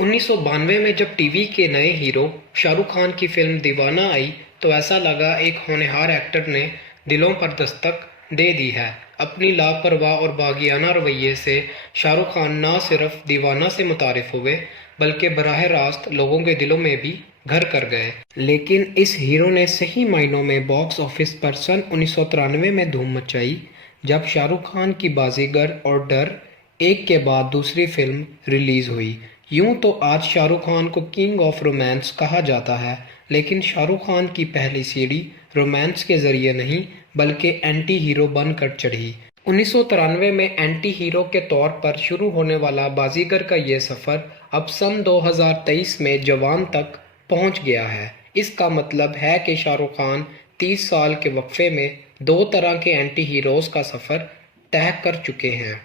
1992 में जब टीवी के नए हीरो शाहरुख खान की फिल्म दीवाना आई तो ऐसा लगा एक होनहार एक्टर ने दिलों पर दस्तक दे दी है। अपनी लापरवाह और बागियाना रवैये से शाहरुख खान न सिर्फ दीवाना से मुतारिफ हुए बल्कि बराह रास्त लोगों के दिलों में भी घर कर गए। लेकिन इस हीरो ने सही मायनों में बॉक्स ऑफिस पर सन 1993 में धूम मचाई जब शाहरुख खान की बाजीगर और डर एक के बाद दूसरी फिल्म रिलीज हुई। यूं तो आज शाहरुख खान को किंग ऑफ रोमांस कहा जाता है, लेकिन शाहरुख खान की पहली सीढ़ी रोमांस के जरिए नहीं बल्कि एंटी हीरो बनकर चढ़ी। 1993 में एंटी हीरो के तौर पर शुरू होने वाला बाजीगर का ये सफ़र अब सन 2023 में जवान तक पहुंच गया है। इसका मतलब है कि शाहरुख खान 30 साल के वक्फे में दो तरह के एंटी हीरोज का सफ़र तय कर चुके हैं।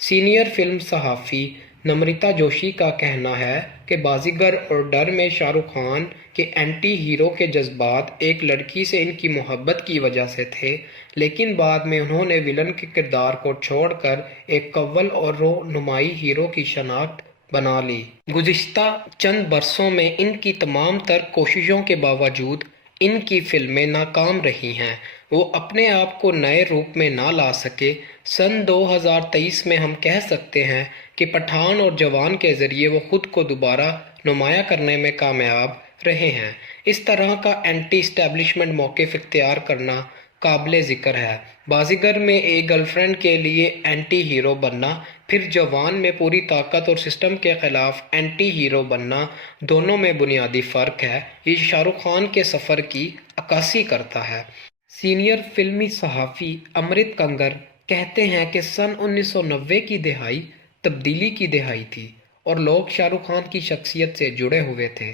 सीनियर फिल्म सहाफ़ी नम्रता जोशी का कहना है कि बाजीगर और डर में शाहरुख खान के एंटी हीरो के जज्बात एक लड़की से इनकी मोहब्बत की वजह से थे, लेकिन बाद में उन्होंने विलन के किरदार को छोड़कर एक कव्वल और रोनुमाई हीरो की शनाख्त बना ली। गुज़िश्ता चंद बरसों में इनकी तमाम तर कोशिशों के बावजूद इनकी फिल्में नाकाम रही हैं। वो अपने आप को नए रूप में ना ला सके। सन 2023 में हम कह सकते हैं कि पठान और जवान के ज़रिए वो खुद को दोबारा नुमाया करने में कामयाब रहे हैं। इस तरह का एंटी इस्टेब्लिशमेंट मौक़िफ़ इख्तियार करना काबिल ज़िक्र है। बाजीगर में एक गर्लफ्रेंड के लिए एंटी हीरो बनना, फिर जवान में पूरी ताकत और सिस्टम के खिलाफ एंटी हीरो बनना, दोनों में बुनियादी फ़र्क है। ये शाहरुख खान के सफ़र की अक्कासी करता है। सीनियर फिल्मी सहाफ़ी अमृत कंगर कहते हैं कि सन 1990 की दिहाई तब्दीली की दिहाई थी और लोग शाहरुख खान की शख्सियत से जुड़े हुए थे।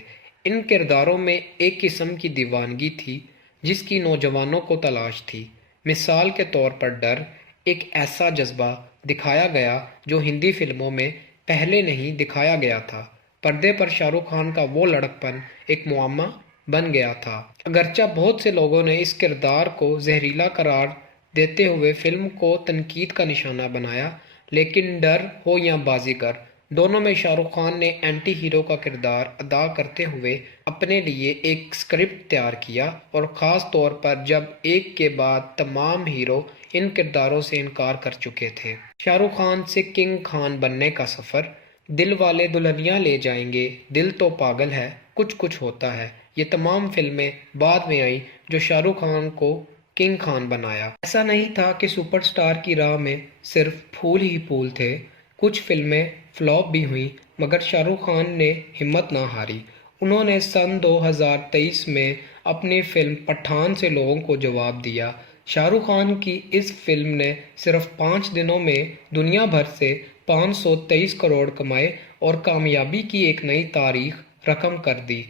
इन किरदारों में एक किस्म की दीवानगी थी जिसकी नौजवानों को तलाश थी। मिसाल के तौर पर डर एक ऐसा जज्बा दिखाया गया जो हिंदी फिल्मों में पहले नहीं दिखाया गया था। पर्दे पर शाहरुख खान का वो लड़कपन एक मुअम्मा बन गया था। अगरचा बहुत से लोगों ने इस किरदार को जहरीला करार देते हुए फिल्म को तनकीद का निशाना बनाया, लेकिन डर हो या बाजीगर, दोनों में शाहरुख खान ने एंटी हीरो का किरदार अदा करते हुए अपने लिए एक स्क्रिप्ट तैयार किया, और ख़ास तौर पर जब एक के बाद तमाम हीरो इन किरदारों से इनकार कर चुके थे। शाहरुख खान से किंग खान बनने का सफ़र, दिल वाले दुल्हनिया ले जाएंगे, दिल तो पागल है, कुछ कुछ होता है, ये तमाम फिल्में बाद में आई जो शाहरुख खान को किंग खान बनाया। ऐसा नहीं था कि सुपरस्टार की राह में सिर्फ फूल ही फूल थे। कुछ फिल्में फ्लॉप भी हुई, मगर शाहरुख खान ने हिम्मत ना हारी। उन्होंने सन 2023 में अपनी फिल्म पठान से लोगों को जवाब दिया। शाहरुख खान की इस फिल्म ने सिर्फ 5 दिनों में दुनिया भर से 523 करोड़ कमाए और कामयाबी की एक नई तारीख रकम कर दी,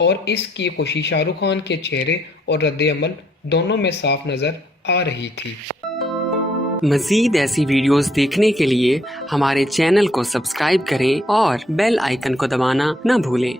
और इसकी खुशी शाहरुख खान के चेहरे और रद्द-ए-अमल दोनों में साफ नज़र आ रही थी। मज़ीद ऐसी वीडियोस देखने के लिए हमारे चैनल को सब्सक्राइब करें और बेल आइकन को दबाना न भूलें।